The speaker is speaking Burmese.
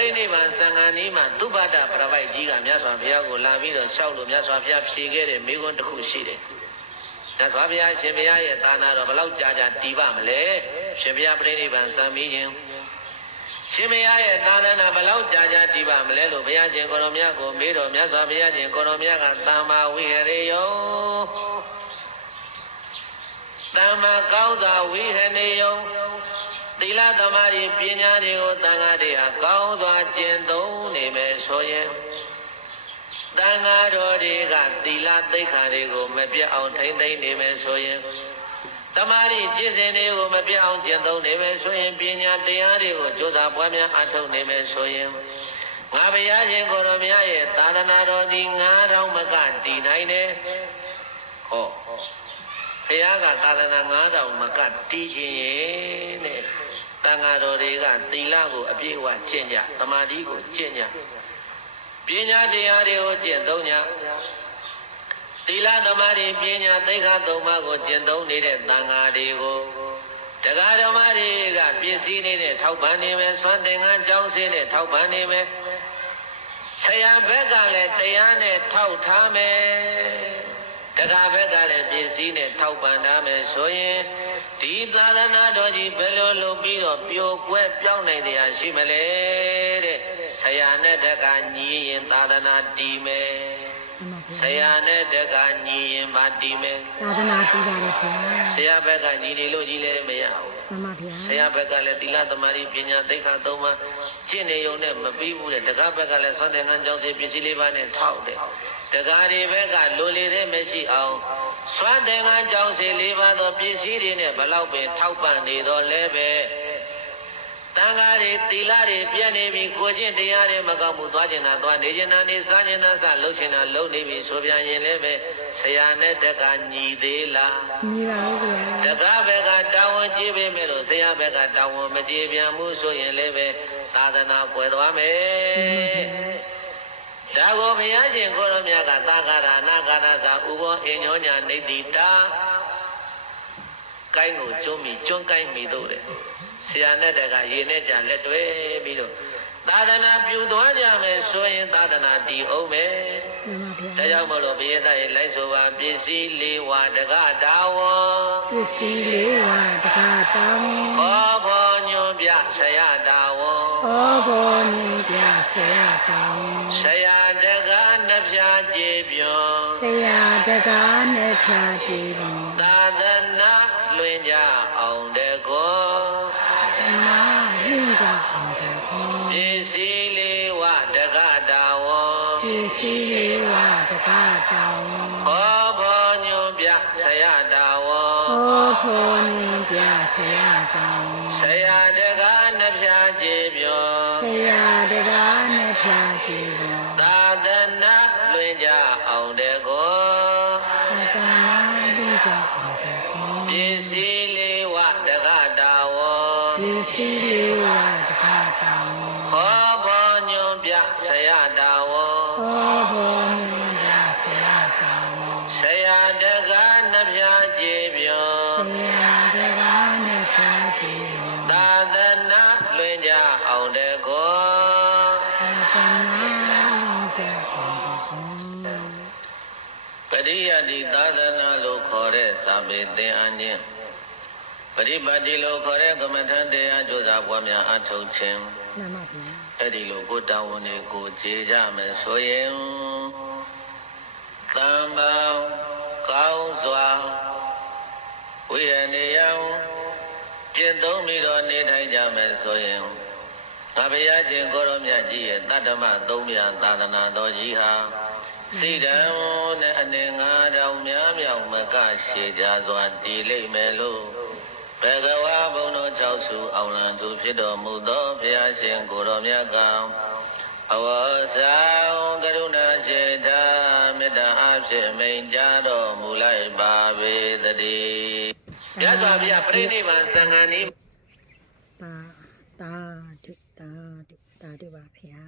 ရိနိဗ္ဗာန်သံဃာနီးမှာသုဘဒပရပိုက်ကြီးကမြတ်စွာဘုရားကိုလာပြီးတော့လျှောက်လို့မြတ်စွာဘုရားဖြေခဲ့တဲ့မိဂုံးတစ်ခုရှိတယ်မြတ်စွာဘုရားရှင်ဘုရားရဲ့သာနာတော်ဘလောက်ကြာတည်ပါမလဲရှင်ဘုရားပရိနိဗ္ဗာန်သံပြီးခြင်းရှင်ဘုရားရဲ့သာသနာဘလောက်ကြာတည်ပါမလဲလို့ဘုရားရှင်ကိုရောမြတ်ကိုမေးတော်မြတ်စွာဘုရားရှင်ကိုရောမြတ်ကသမ္မာဝိဟရေယောသမ္မာကောင်းစွာဝိဟနေယောသီလသမာဓိပညာတွေကိုသံဃာတွေဟာကောင်းစွာကျင့်သုံးနေမယ်ဆိုရင်သံဃာတော်တွေကသီလသိက္ခာတွေကိုမပြတ်အောင်ထိန်းသိမ်းနေမယ်ဆိုရင်သမာဓိကျင့်စဉ်တွေကိုမပြတ်အောင်ကျင့်သုံးနေမယ်ဆိုရင်ပညာတရားတွေကိုကြိုးစားပွားများအားထုတ်နေမယ်ဆိုရင်ငါဘုရားရှင်ကိုရောမြတ်ရဲ့သာသနာတော်ဒီ9000မကတည်နိုင်တယ်ဟောဘုရားကသာသနာ9000မကတည်ခြင်းရဲ့တဲ့သံဃာတော်တွေကသီလကိုအပြည့်အဝကျင့်ကြသမာဓိကိုကျင့်ကြပညာတရားတွေကိုကျင့်သုံးကြသီလသမာဓိပညာသိက္ခာ3ပါးကိုကျင့်သုံးနေတဲ့သံဃာတွေကိုတရားဓမ္မတွေကပြည့်စည်နေတဲ့ထောက်ပံ့နေမယ်ဆွမ်းသင်္ကန်းကြောင်းစင်းနဲ့ထောက်ပံ့နေမယ်ဆရာဘက်ကလည်းတရားနဲ့ထောက်ထားမယ်တရားဘက်ကလည်းပြည့်စည်နဲ့ထောက်ပံ့ထားမယ်ဆိုရင်ဒီသာသနာတော်ကြီးဘယ်လိုလုပ်ပြီးတော့ပြိုကွဲပြောင်းနိုင်တရားရှိမလဲတဲ့ဆရာနဲ့တက္ကညီရင်သာသနာတည်မယ်ဆရာနဲ့တက္ကညီရင်ဗာတည်မယ်သာသနာတည်ပါတယ်ဗျာဆရာဘက်ကညီနေလို့ကြီးလည်းမရဘူးမှန်ပါဗျာဆရာဘက်ကလည်းသီလသမာဓိပညာသိက္ခာ3ပါးကျင့်နေုံနဲ့မပြီးဘူးတဲ့တရားဘက်ကလည်းဆွမ်းသင်္ကန်းကြောင်းစီပစ္စည်း4ပါးနဲ့ထောက်တယ်တရားတွေဘက်ကလိုလေတဲ့မရှိအောင်ဆွမ်းသင်္ကန်းကြောင်းစီ4ပါးသောပစ္စည်းတွေနဲ့ဘလောက်ပဲထောက်ပံ့နေတော့လဲပဲတန်ဃာတွေသီလတွေပြည့်နေပြီကိုကျင့်တရားတွေမကောင်းဘူးသွားကျင်တာသွားနေကျင်တာနေစားကျင်တာစားလှုပ်ကျင်တာလှုပ်နေပြီဆိုပြန်ရင်လည်းပဲဆရာနဲ့တက္ကညီသေးလားညီပါဘူးဗျာတက္ကဘက်ကတာဝန်ကြည့်ပေးမယ်လို့ဆရာဘက်ကတာဝန်မကြည့်ပြန်ဘူးဆိုရင်လည်းပဲသာသနာပွယ်သွားမယ်ဒါကိုဘုရားရှင်ကိုရောမြတ်ကသာဂရအနာဂရသာဥဘောအညောညာနေတိတာကိုင်းကိုကျွန်းပြီးကျွန်းကိုင်းပြီးတို့တဲ့ဆရာနဲ့တက်ကရေနဲ့ကြလက်တွဲပြီးတော့သာသနာပြုသွားကြမယ်ဆိုရင်သာသနာတည်အောင်မယ်ဒါကြောင့်မလို့ဘုရားရဲ့လိုက်ဆိုပါပစ္စည်း4ဝါတကတာဝံပစ္စည်း4ဝါတကတာဝံဟောဘောညွန်ပြဆရာတာဝံဟောဘောညွန်ပြဆရာတာဝံဆရာတကနှပြကြည်ပြုံဆရာတကနှပြကြည်ပြုံသာသနာလွင်ကြအောင်တကောနာလွင်ကြအောင်တကောပစ္စည်း4ဝါတကတာဝံပစ္စည်း4ဝါတကတာဝံဟောဘောညွန်ပြဆရာတာဝံဟောဘောညွန်ပြဆရာတာဝံဆရာတကနှပြကြည်ပြုံဆရာတကနှပြကြည်ပြုံသာသနာလွင်ကြအောင်တကောသာသနာလွင်ကြအောင်တကောပစ္စည်း4ဝါတကတာဝံပစ္စည်း4ဝါတကတာဝံဟောဘောညွန်ပြဆရာတာဝံဟောဘောညွန်ပြဆရာတာဝံဆရာတကနှပြကြည်ပြုံဆရာတကနှပြကြည်ပြုံသာသနာလွင်ကြအောင်တကောသာသနာလွင်ကြအောင်တကောပရိယတိသာသနာလို့ခေါ်တဲ့စာပေသင်အားခြင်းပရိပတ်တိလို့ခေါ်တဲ့ကမ္မထံတရားကြိုးစားပွားများအထောက်ခြင်းမှန်ပါဗျာအဲ့ဒီလိုကိုတာဝန်တွေကိုခြေကြမယ်ဆိုရင်သမ္မာကောင်းစွာဝိရဏယံကျင့်သုံးပြီးတော့နေထိုင်ကြမယ်ဆိုရင်ငါဘုရားရှင်ကိုရောမြတ်ကြီးရဲ့တတ္တမ3မြတ်သာသနာတော်ကြီးဟာစိတံနဲ့အနေ9000များမြောက်မကရှေကြစွာတည်လိမ့်မယ်လို့ဘဂဝါဘုံတော်6စုအောင်လံသူဖြစ်တော်မူသောဘုရားရှင်ကိုရောမြတ်ကအဝဇံကရုဏာစေတာမေတ္တာအဖြစ်မိန်ကြားတော်မူလိုက်ပါပေသတည်းမြတ်စွာဘုရားပြိဋိဘံသံဃာနီးတာတုပါဗျာ